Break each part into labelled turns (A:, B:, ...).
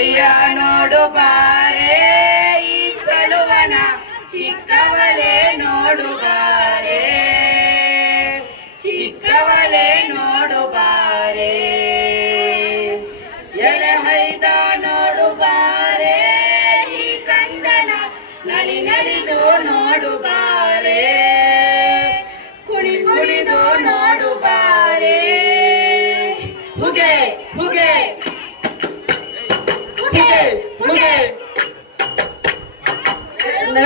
A: ಅಯ್ಯ ನೋಡು ಬಾರೆ, ಈ ಸಲುವನ ಬಾರೆ. ನೋಡುಗಾರೆ ಚಿಕ್ಕವಲೆ ನೋಡುಗಾರೆ ಎಲೆ ಹೈದ ನೋಡುಗಾರೆ ಈ ಕಂದನ ನಲಿ ನಲಿದು ನೋಡುಗ ಹುಗೆ ಹುಗೆ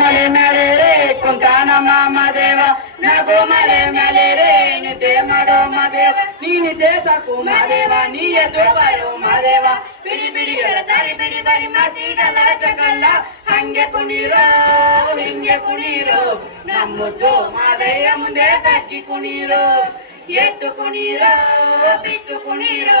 A: ಮಲೆ ಮೇಲೆ ರೇ ಕುಂತಾನ ಮಾಮ ದೇವ ನಗು ಮಲೆ ಮೇಲೆ ರೇ ನಿದ್ದೆ ಮಾಡೋ ಮದೇವ ನೀ ನಿದ್ದೆ ಸಾಕು ಮಾದೇವ ನೀ ಎದ್ದು ಬರೋ ಮಾದೇವ ಬಿಡಿ ಬಿಡಿ ದಾರಿ ಬಿಡಿ ಬರಿ ಮಾತಿಗಲ್ಲ ಜಗಲ್ಲ ಹಂಗೆ ಕುಣೀರೋ ಹಿಂಗೆ ಕುಣೀರೋ ನಮ್ಮದು ಮಾದಯ್ಯ ಮುಂದೆ ಕಜ್ಜಿ ಕುಣೀರೋ ಎತ್ತು ಕುಣೀರೋ ಬಿಟ್ಟು ಕುಣೀರೋ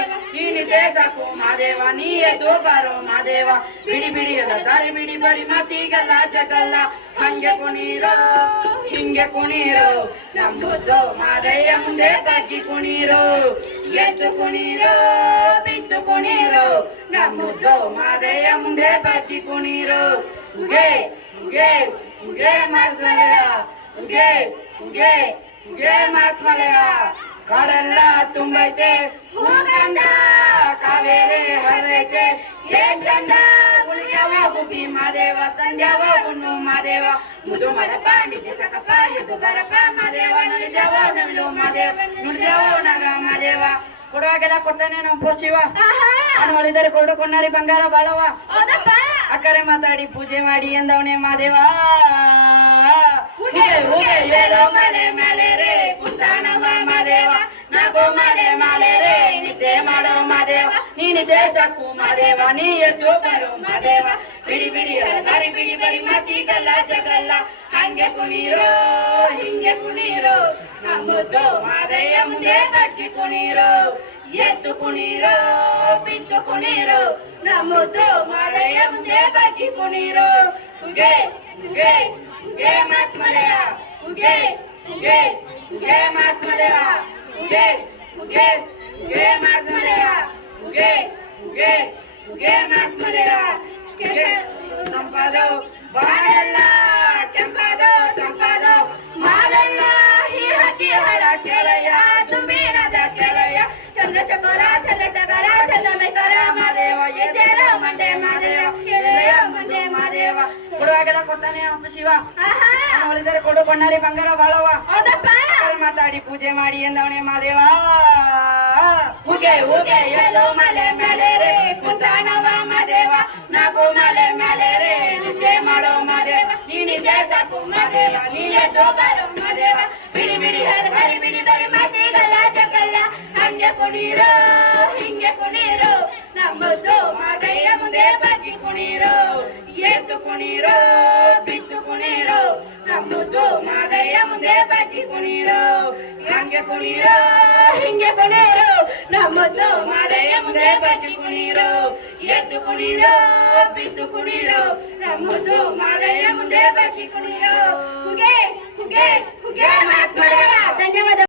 A: ಮಾದೇವ ನೀ ನಿದ್ದೆ ಸಾಕು ಮಾದೇವ ನೀ ಎದ್ದು ಬರೋ ಮಾದೇವ ಬಿಡಿ ಬಿಡಿ ಅಲ್ಲ ದಾರಿ ಬಿಡಿ ಬರಿ ಮತ್ತಿಗಲ್ಲ ಜಗಲ್ಲ ಹಂಗೆ ಕುಣೀರೋ ಹಿಂಗೆ ಕುಣೀರೋ ನಮ್ಮದು ಮಾದಯ್ಯ ಮುಂದೆ ತಗ್ಗಿ ಕುಣೀರೋ ಎದ್ದು ಕುಣೀರೋ ಬಿದ್ದು ಕುಣೀರೋ ನಮ್ಮದು ಮಾದಯ್ಯ ಮುಂದೆ ತಗ್ಗಿ ಕುಣೀರೋ ಉಗೆ ಉಗೆ ಉಗೆ ಮಾತ್ಮಲೆಯ ಉಗೆ ಉಗೆ ಉಗೆ ಮಾತ್ಮಲೆಯ ಕಾಡೆಲ್ಲ ತುಂಬೈತೆ ಗುಳಿಗೆವ ಗುಬ್ಬಿ ಮಾದೇವ ಸಂಜೆವ ಗುಣ್ಣು ಮಾದೇವ ಮುದು ಮರಪ ನಿಜ ಸಕಪ ಎದ್ದು ಬರಪ ಮಾದೇವ ನುಡಿದೆವ ನವಿಲು ಮಾದೇವ ನುಡಿದೆವ ನಗ ಮಾದೇವ ಕೊಡುವಾಗೆಲ್ಲ ಕೊಡ್ತಾನೆ ನಮ್ಮ ಶಿವ ಅವನು ಒಳಿದರೆ ಕೊಡು ಕೊಣ್ಣಾರಿ ಬಂಗಾರ ಬಾಳವ ಅಕ್ಕರೆ ಮಾತಾಡಿ ಪೂಜೆ ಮಾಡಿ ಎಂದವನೇ ಮಾದೇವ ಹುಗೆ ಹುಗೆ ಏಳೋ ಮಲೆ ಮೇಲೆ ರೇ ಕುಂತಾನವ ಮಾದೇವ ನಾಗೋ ಮಲೆ ಮಾಲೆ ರೇ ನಿದ್ದೆ ಮಾಡೋ ಮಾದೇವ ನೀ ನಿದ್ದೆ ಸಾಕು ಮಾದೇವ ನೀ ಎದ್ದು ಬರೋ ಮಾದೇವ ಬಿಡಿ ಬಿಡಿ ದಾರಿ ಬಿಡಿ ಬರಿ ಮಾತಿಗಲ್ಲ ಜಗಲ್ಲ ಹಂಗೆ ಕುಣೀರೋ ಹಿಂಗೆ ಕುಣೀರೋ ನಮ್ಮದು ಮಾದಯ್ಯ ಮುಂದೆ ಕಚ್ಚಿ ಕುಣೀರೋ ಎದ್ದು ಕುಣೀರೋ ಬಿಟ್ಟು ಕುಣೀರೋ ನಮ್ಮದು ಮಾದಯ್ಯ ಮುಂದೆ ಬಗ್ಗಿ ಕುಣೀರೋ ಉಗೆ ಉಗೆ ಉಗೆ ಮಾತ್ಮಲೆಯ ಉಗೆ ಉಗೆ ಉಗೆ ಮಾತ್ಮಲೆಯ ಉಗೆ ಉಗೆ ಉಗೆ ಮಾತ್ಮಲೆಯ ಉಗೆ ಉಗೆ ಉಗೆ ಮಾತ್ಮಲೆಯ ಸಂಪಾದೋ ಬಾಳೆಲ್ಲ ಕೆಂಪಾದೋ ಸಂಪಾದೋ ಮಾಲೆಲ್ಲ ಈ ಹಕ್ಕಿ ಹರ ಕೆಳಯ ತುಂಬಿನದ ಕೆಳಯ ಚಂದ್ರಶೇಖರ ಚಂದ್ರಶೇಖರ ಚಂದ್ರಮೇಕರ ಮಾದೇವ ಎದೆರ ಮಂಡೆ ಮಾದೇವ ಎದೆಯ ಮಂಡೆ ಮಾದೇವ ಕೊಡುವಾಗೆಲ್ಲ ಕೊಡ್ತಾನೆ ಅಪ್ಪ ಶಿವ ಅವಳಿದರೆ ಕೊಡು ಬಣ್ಣಾರಿ ಬಂಗಾರ ಬಾಳವ ಅವ್ರು ಮಾತಾಡಿ ಪೂಜೆ ಮಾಡಿ ಎಂದವನೇ ಮಾದೇವ ಹುಗೆ ಹುಗೆ ಎಲ್ಲೋ ಮಲೆ ಕುಣೀರೋ ಹಿಂಗೆ ಕುಣೀರೋ ನಮ್ಮದು ಮಾದಯ್ಯ ಮುಂದೆ ಬಗ್ಗಿ ಕುಣೀರೋ ಎದ್ದು ಕುಣೀರೋ ಬಿದ್ದು ಕುಣೀರೋ ನಮ್ಮದು ಮಾದಯ್ಯ ಮುಂದೆ ಬಗ್ಗಿ ಕುಣೀರೋ ಹಂಗೆ ಕುಣೀರೋ ಹಿಂಗೆ ಕುಣೀರೋ వద్దు మారయ్య ముందే పట్టుకునిరో ఎత్తుకునిరో పిత్తుకునిరో రమ్మొద్దు మారయ్య ముందే పట్టుకునిరో ధన్యవాదాలు.